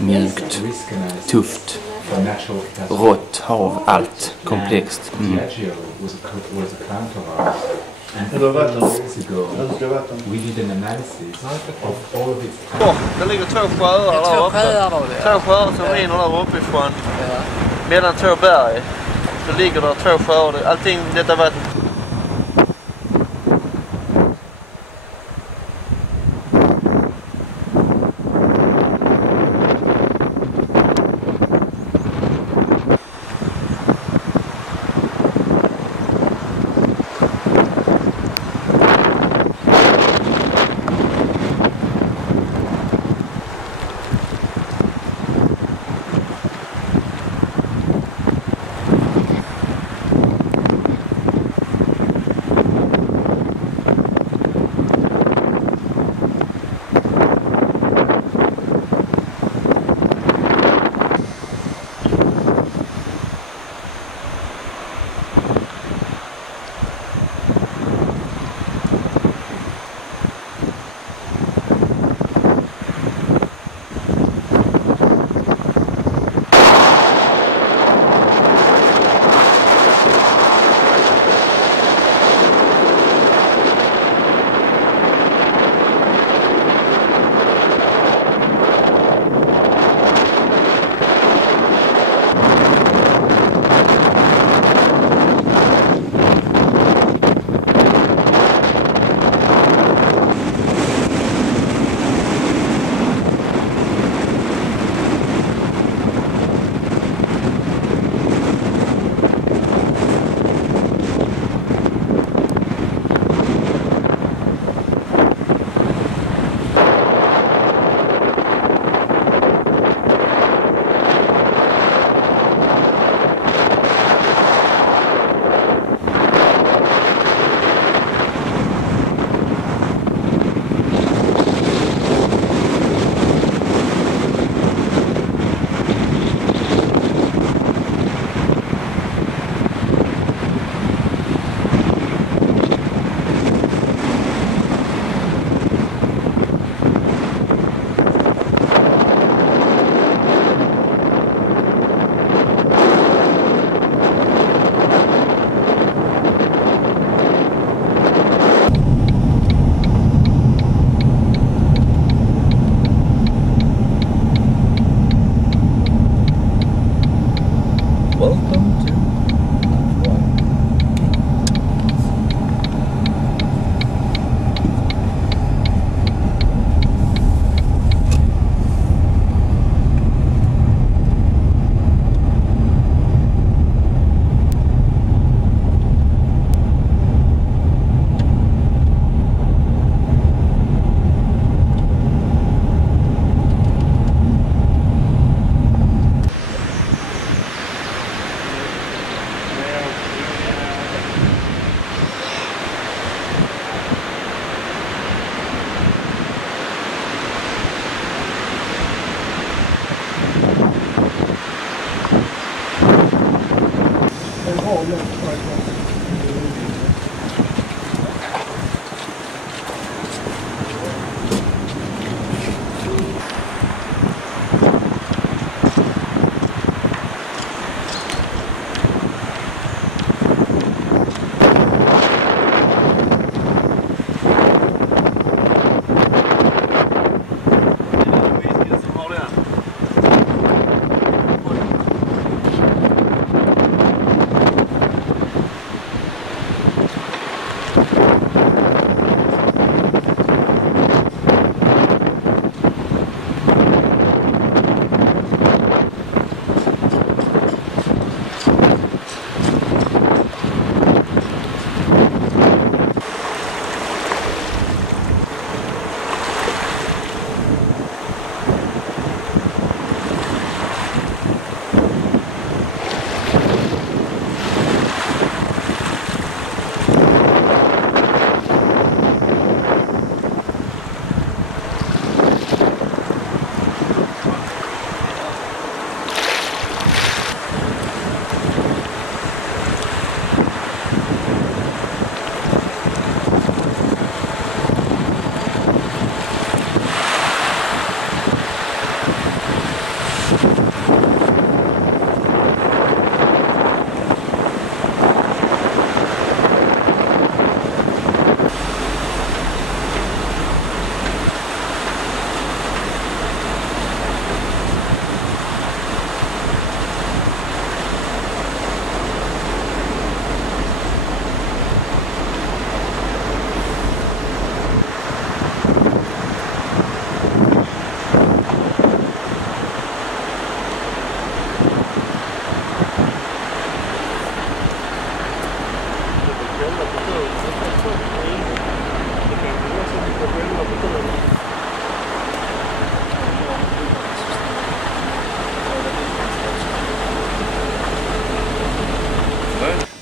mjukt, tufft, rått hav, allt komplext. Det ligger två sjöar där uppe. Två sjöar som rinner där uppifrån. Mellan två berg. Så ligger där två sjöar. Allting detta vatten.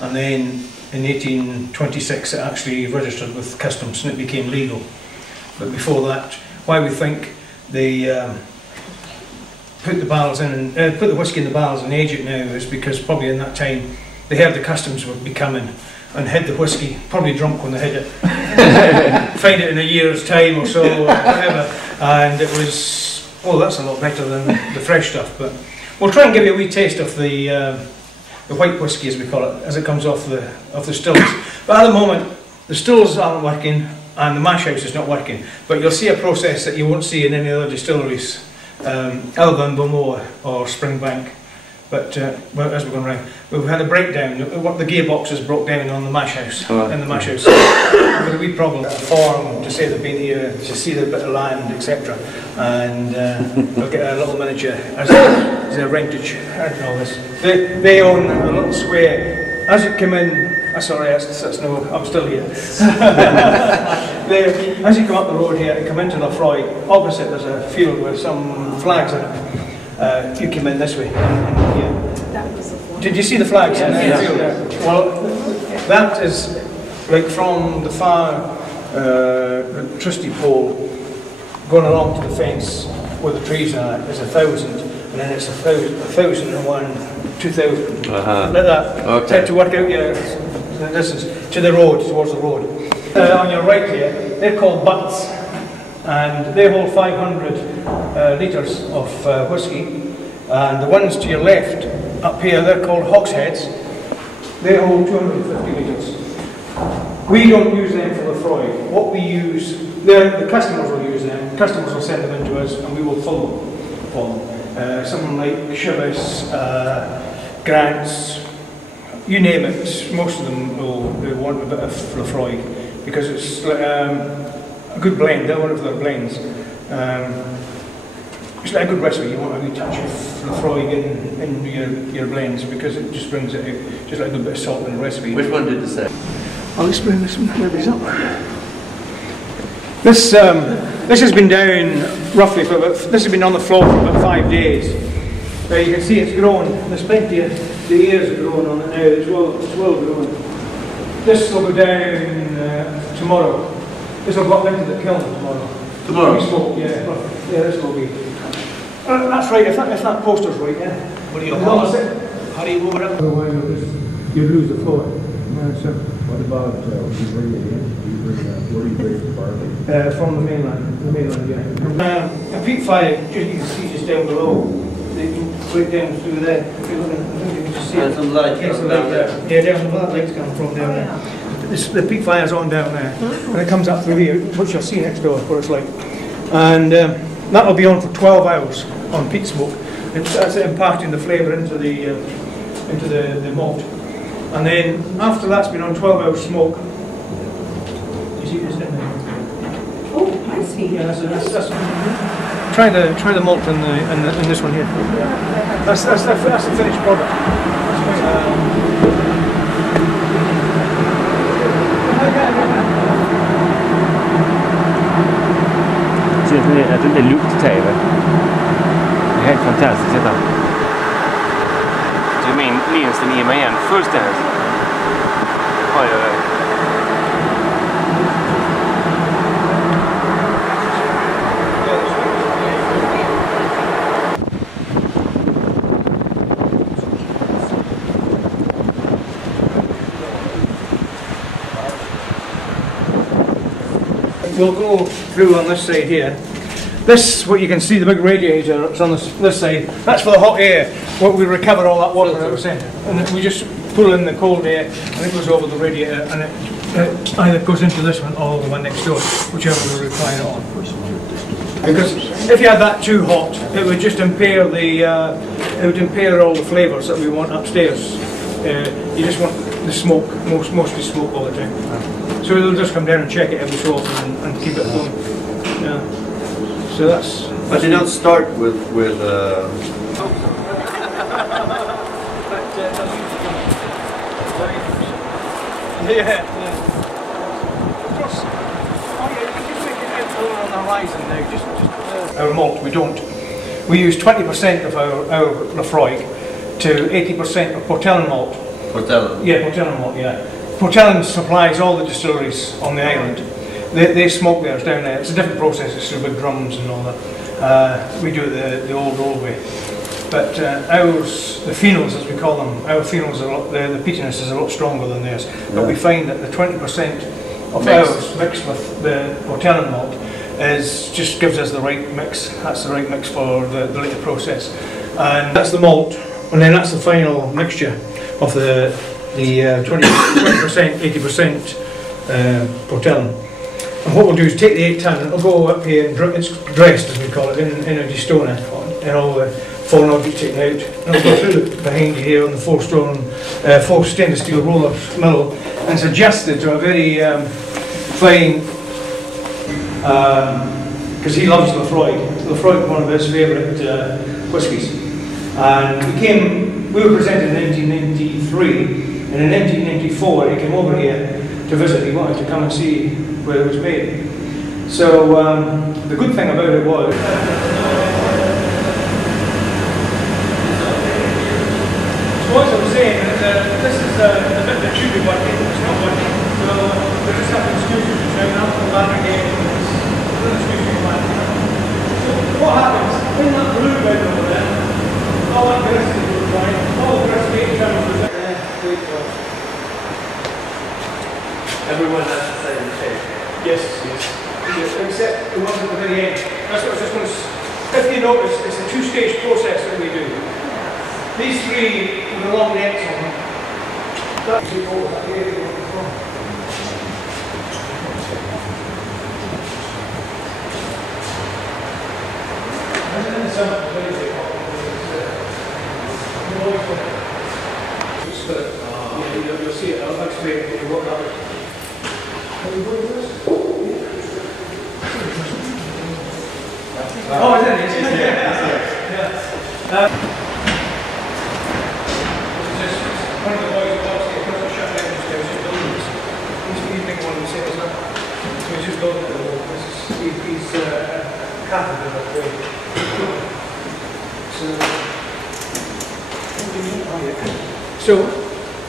and then in 1826 it actually registered with customs and it became legal. But before that, why we think they put the barrels in and put the whisky in the barrels and age it now is because probably in that time they heard the customs would be coming and hid the whisky, probably drunk when they hid it. Find it in a year's time or so, or whatever, and it was, oh, that's a lot better than the fresh stuff. But we'll try and give you a wee taste of the white whisky, as we call it, as it comes off the stills. But at the moment, the stills aren't working and the mash house is not working. But you'll see a process that you won't see in any other distilleries, other than Balmoor or Springbank. But well, as we're going around, we've had a breakdown. The gearboxes broke down on the mash house, in the mash house. We've had a wee problem. A form to say they've been here, to see the bit of land, etc. And we'll get a little miniature as a rentage and all this. They own a little square. As you come in, sorry, that's no, I'm still here. As you come up the road here and come into Lafroy, opposite there's a field with some flags in it. You came in this way. Did you see the flags in the field there? Well, that is like from the far trusty pole going along to the fence where the trees are is 1,000, and then it's 1,001, 2,000. Like that. Okay. To work out your distance to the road, towards the road. On your right here, they're called butts, and they hold 500 litres of whisky. And the ones to your left, up here, they're called hogsheads. They hold 250 litres. We don't use them for Lafroy. What we use, the customers will use them. Customers will send them in to us, and we will fill them for them. Someone like Chivas, Grants, you name it. Most of them will want a bit of Lafroy because it's a good blend. They're one of their blends. It's like a good recipe. You want a wee touch of Lafroy in your blends because it just brings it out, just like a good bit of salt in a recipe. Which one did you say? I'll explain this one. Where is up? This has been down roughly for about. This has been on the floor for about 5 days. You can see it's grown. There's plenty of the ears are growing on it now. It's well grown. This will go down tomorrow. This will go up into the kiln tomorrow. Tomorrow? Smoke, yeah, this will be. That's right, if that poster's right, yeah. What do you hold it? How do you move it up? Otherwise you lose the floor. What about you bring it in? Where do you bring the barley? From the mainland, yeah. A peat fire, you can see just down below. They can right down through there. If you're looking, I think you can just see There's some light down there. Yeah, down where that light's coming from down there. The peat fire's on down there. And it comes up through here, which you'll see next door, where it's like. And that'll be on for 12 hours on peat smoke. That's imparting the flavour into the malt. And then after that's been on 12 hours smoke, you see this in there? Oh, I see. Yeah, that's try the malt in this one here. That's the finished product. Jag tror det luktar tv. Det är helt fantastiskt detta. Så min linsen ger mig igen fullständigt. Oj, oj, oj. We'll go through on this side here. This, what you can see, the big radiator, it's on this side. That's for the hot air. What we recover all that water that was in, and we just pull in the cold air, and it goes over the radiator, and it either goes into this one or the one next door, whichever we recline it on. Because if you had that too hot, it would just impair all the flavours that we want upstairs. You just want the smoke, mostly smoke all the time. So they'll just come down and check it every so often and keep it going. Yeah. So that's. But you don't start with. Yeah. Of course. Oh yeah, you can just make it out on the horizon now. Just our malt, we don't. We use 20% of our Lafroy to 80% of Portellen malt. Portellen? Yeah, Portellen malt, yeah. Portellen supplies all the distilleries on the island. They smoke theirs down there. It's a different process, it's through big drums and all that. We do it the old way. But ours, the phenols as we call them, our phenols, the peatiness is a lot stronger than theirs. But we find that the 20% of ours mixed with the Portellen malt just gives us the right mix. That's the right mix for the later process. And that's the malt, and then that's the final mixture of the 20%, 80% Portellen. And what we'll do is take the 8 ton, it'll go up here, and it's dressed as we call it, in a destoner, and all the foreign objects taken out. And it'll go through behind you here on the 4 stainless steel roller mill, and it's adjusted to a very fine, because he loves Lafroy. Lafroy is one of his favourite whiskies. And we were presented in 1993, and in 1994 he came over here to visit. He wanted to come and see where it was made. So the good thing about it was, so as I was saying, this is the bit that should be working, it's not working. So we're just having excuses to try and come back again. So what happens, in that blue bit over there, all that grist is going, all the grist gate travels with it. Everyone has the same shape. Yes, except the ones at the very end. That's what I was just going to if you notice, it's a 2-stage process that we do. These 3 with the long necks on them. That's the goal that area before. In the summer, it's very big. You'll see it. I'll explain it when you walk out. Have you got this? Oh, is it? Yeah. One of the boys who loves it, because shut down just goes just building this. He's the big one who says that. So he's just building it. He's carpenter that way. So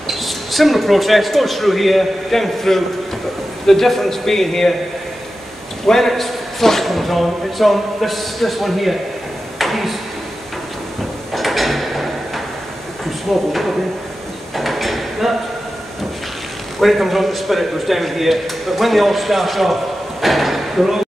similar process, goes through here, down through. The difference being here, when it first comes on, it's on this one here. He's too small a little bit. That, when it comes on, the spirit goes down here. But when they all start off, they're all